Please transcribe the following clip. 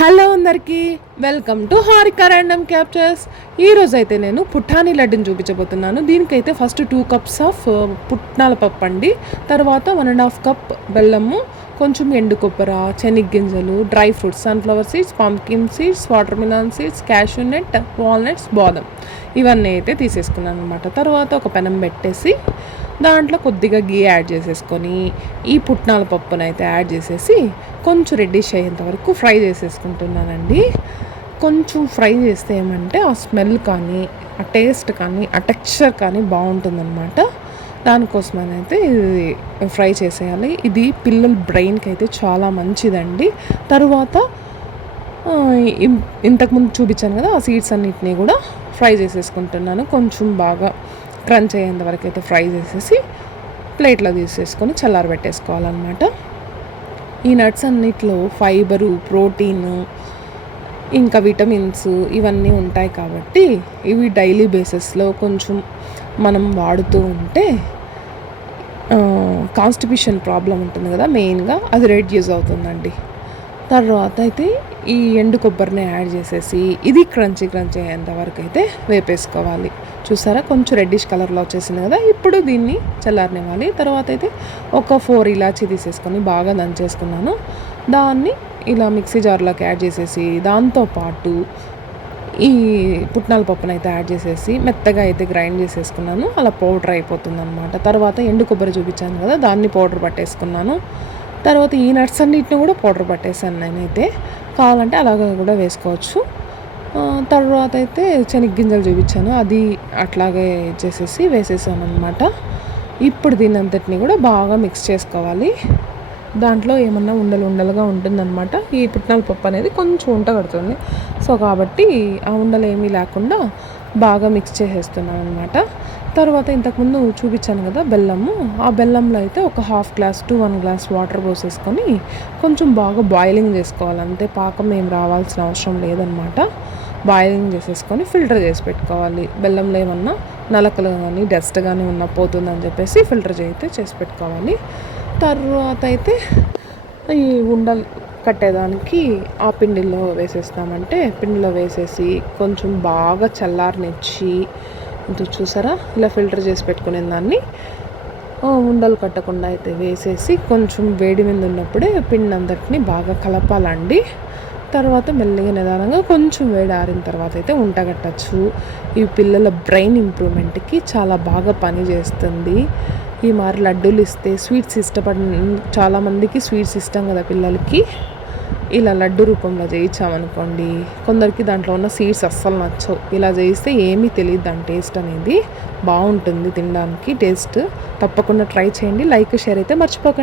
Hello అందరికీ, welcome to Harika random captures. ఈరోజు అయితే నేను పుట్టానీ లడ్డుని చూపించబోతున్నాను. దీనికైతే ఫస్ట్ 2 cups ఆఫ్ పుట్నాల పప్పు అండి, తర్వాత 1.5 cup బెల్లము, కొంచెం ఎండు కొబ్బర, శనగగింజలు, dry fruits, sunflower seeds, pumpkin seeds, watermelon seeds, cashew nut, walnuts, బాదం ఇవన్నీ అయితే తీసేసుకున్నాను అనమాట. తర్వాత ఒక పెనం పెట్టేసి దాంట్లో కొద్దిగా గీ యాడ్ చేసేసుకొని ఈ పుట్నాల పప్పును అయితే యాడ్ చేసేసి కొంచెం రెడ్డిష్ అయ్యేంత వరకు ఫ్రై చేసేసుకుంటున్నానండి. కొంచెం ఫ్రై చేస్తే ఏమంటే ఆ స్మెల్ కానీ, ఆ టేస్ట్ కానీ, ఆ టెక్స్చర్ కానీ బాగుంటుందన్నమాట. దానికోసమని అయితే ఇది ఫ్రై చేసేయాలి. ఇది పిల్లల బ్రెయిన్కి అయితే చాలా మంచిదండి. తరువాత ఇంతకుముందు చూపించాను కదా, ఆ సీడ్స్ అన్నిటినీ కూడా ఫ్రై చేసేసుకుంటున్నాను. కొంచెం బాగా క్రంచ్ అయ్యేంత వరకు అయితే ఫ్రై చేసేసి ప్లేట్లో తీసేసుకొని చల్లారబెట్టేసుకోవాలన్నమాట. ఈ నట్స్ అన్నిట్లో ఫైబరు, ప్రోటీను, ఇంకా విటమిన్స్ ఇవన్నీ ఉంటాయి కాబట్టి ఇవి డైలీ బేసిస్లో కొంచెం మనం వాడుతూ ఉంటే కాన్స్టిపేషన్ ప్రాబ్లం ఉంటుంది కదా, మెయిన్గా అది రెడ్యూస్ అవుతుందండి. తర్వాత అయితే ఈ ఎండు కొబ్బరిని యాడ్ చేసేసి ఇది క్రంచీ అయ్యేంత వరకు అయితే వేపేసుకోవాలి. చూసారా, కొంచెం రెడ్డిష్ కలర్లో వచ్చేసింది కదా. ఇప్పుడు దీన్ని చల్లారనివ్వాలి. తర్వాత అయితే ఒక 4 ఇలాచీ తీసేసుకొని బాగా దంచేసుకున్నాను. దాన్ని ఇలా మిక్సీ జార్లోకి యాడ్ చేసేసి దాంతోపాటు ఈ పుట్నాల పప్పును అయితే యాడ్ చేసేసి మెత్తగా అయితే గ్రైండ్ చేసేసుకున్నాను. అలా పౌడర్ అయిపోతుంది అనమాట. తర్వాత ఎండు కొబ్బరి చూపించాను కదా, దాన్ని పౌడర్ పట్టేసుకున్నాను. తర్వాత ఈ నట్స్ అన్నిటిని కూడా పౌడర్ పట్టేసాను నేనైతే. కావాలంటే అలాగా కూడా వేసుకోవచ్చు. తర్వాత అయితే శనగగింజలు చూపించాను, అది అట్లాగే చేసేసి వేసేసాను అనమాట. ఇప్పుడు దీని అంతటిని కూడా బాగా మిక్స్ చేసుకోవాలి. దాంట్లో ఏమన్నా ఉండలుగా ఉంటుందన్నమాట. ఈ పుట్నాల పప్పు అనేది కొంచెం ఉంట కడుతుంది. సో కాబట్టి ఆ ఉండలు ఏమీ లేకుండా బాగా మిక్స్ చేసేస్తున్నాను అనమాట. తర్వాత ఇంతకుముందు చూపించాను కదా బెల్లము, ఆ బెల్లంలో అయితే ఒక 1/2 glass to 1 glass వాటర్ పోసేసుకొని కొంచెం బాగా బాయిలింగ్ చేసుకోవాలి. అంతే, పాకం ఏం రావాల్సిన అవసరం లేదనమాట. బాయిలింగ్ చేసేసుకొని ఫిల్టర్ చేసి పెట్టుకోవాలి. బెల్లంలో ఏమన్నా నలకలు కానీ డస్ట్ కానీ ఉన్న పోతుందని చెప్పేసి ఫిల్టర్ చేసి పెట్టుకోవాలి. తర్వాత అయితే ఈ ఉండలు కట్టేదానికి ఆ పిండిలో వేసేస్తామంటే పిండిలో వేసేసి కొంచెం బాగా చల్లారనిచ్చి, ఇంత చూసారా ఇలా ఫిల్టర్ చేసి పెట్టుకునే దాన్ని ఉండలు కట్టకుండా అయితే వేసేసి కొంచెం వేడి మీద ఉన్నప్పుడే పిండి అంతటిని బాగా కలపాలండి. తర్వాత మెల్లిగా నిదానంగా కొంచెం వేడి ఆరిన తర్వాత అయితే ఉంటగట్టచ్చు. ఈ పిల్లల బ్రెయిన్ ఇంప్రూవ్మెంట్కి చాలా బాగా పని చేస్తుంది. ఈ మరి లడ్డూలు ఇస్తే స్వీట్స్ చాలామందికి స్వీట్స్ ఇష్టం కదా పిల్లలకి. ఇలా లడ్డు రూపంలో చేయించామనుకోండి, కొందరికి దాంట్లో ఉన్న సీడ్స్ అస్సలు నచ్చవు. ఇలా చేయిస్తే ఏమీ తెలియదు దాని టేస్ట్ అనేది. బాగుంటుంది తినడానికి టేస్ట్. తప్పకుండా ట్రై చేయండి. లైక్, షేర్ అయితే మర్చిపోకండి.